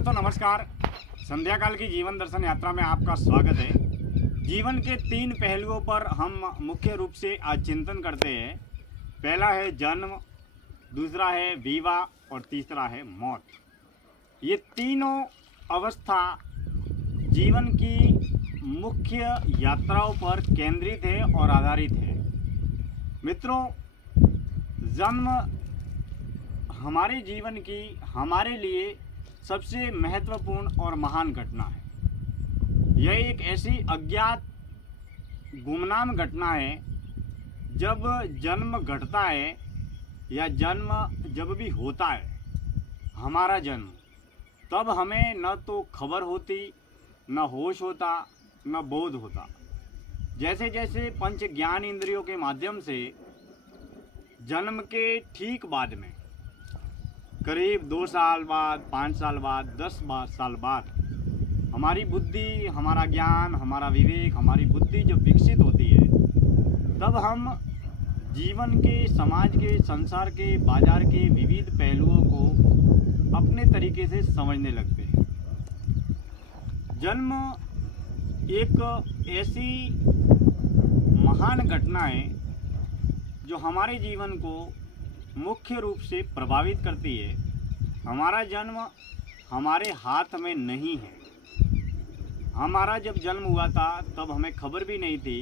दोस्तों नमस्कार। संध्या काल की जीवन दर्शन यात्रा में आपका स्वागत है। जीवन के 3 पहलुओं पर हम मुख्य रूप से आज चिंतन करते हैं। पहला है जन्म, दूसरा है विवाह और तीसरा है मौत। ये तीनों अवस्था जीवन की मुख्य यात्राओं पर केंद्रित है और आधारित है। मित्रों, जन्म हमारे जीवन की हमारे लिए सबसे महत्वपूर्ण और महान घटना है। यह एक ऐसी अज्ञात गुमनाम घटना है। जब जन्म घटता है या जन्म जब भी होता है, हमारा जन्म, तब हमें न तो खबर होती, न होश होता, न बोध होता। जैसे जैसे पंच ज्ञान इंद्रियों के माध्यम से जन्म के ठीक बाद में करीब 2 साल बाद, 5 साल बाद, 10 साल बाद हमारी बुद्धि, हमारा ज्ञान, हमारा विवेक, हमारी बुद्धि जब विकसित होती है, तब हम जीवन के, समाज के, संसार के, बाजार के विविध पहलुओं को अपने तरीके से समझने लगते हैं। जन्म एक ऐसी महान घटना है जो हमारे जीवन को मुख्य रूप से प्रभावित करती है। हमारा जन्म हमारे हाथ में नहीं है। हमारा जब जन्म हुआ था तब हमें खबर भी नहीं थी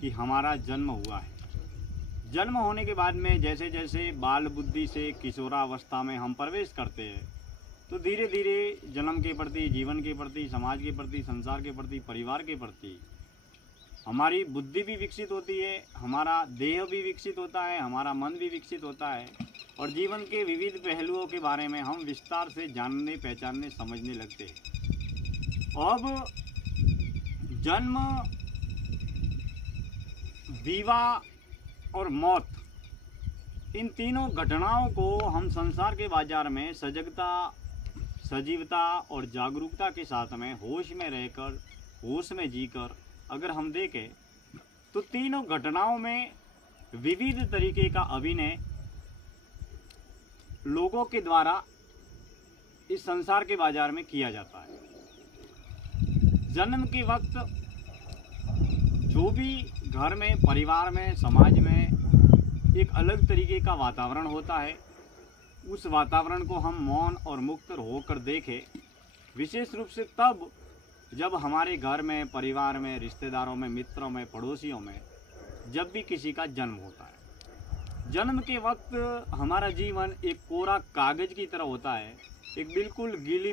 कि हमारा जन्म हुआ है। जन्म होने के बाद में जैसे जैसे बाल बुद्धि से किशोरावस्था में हम प्रवेश करते हैं, तो धीरे धीरे जन्म के प्रति, जीवन के प्रति, समाज के प्रति, संसार के प्रति, परिवार के प्रति हमारी बुद्धि भी विकसित होती है, हमारा देह भी विकसित होता है, हमारा मन भी विकसित होता है और जीवन के विविध पहलुओं के बारे में हम विस्तार से जानने, पहचानने, समझने लगते हैं। अब जन्म, विवाह और मौत, इन तीनों घटनाओं को हम संसार के बाजार में सजगता, सजीवता और जागरूकता के साथ में होश में रहकर, होश में जीकर अगर हम देखें तो तीनों घटनाओं में विविध तरीके का अभिनय लोगों के द्वारा इस संसार के बाजार में किया जाता है। जन्म के वक्त जो भी घर में, परिवार में, समाज में एक अलग तरीके का वातावरण होता है, उस वातावरण को हम मौन और मुक्त होकर देखें। विशेष रूप से तब जब हमारे घर में, परिवार में, रिश्तेदारों में, मित्रों में, पड़ोसियों में जब भी किसी का जन्म होता है, जन्म के वक्त हमारा जीवन एक कोरा कागज़ की तरह होता है। एक बिल्कुल गीली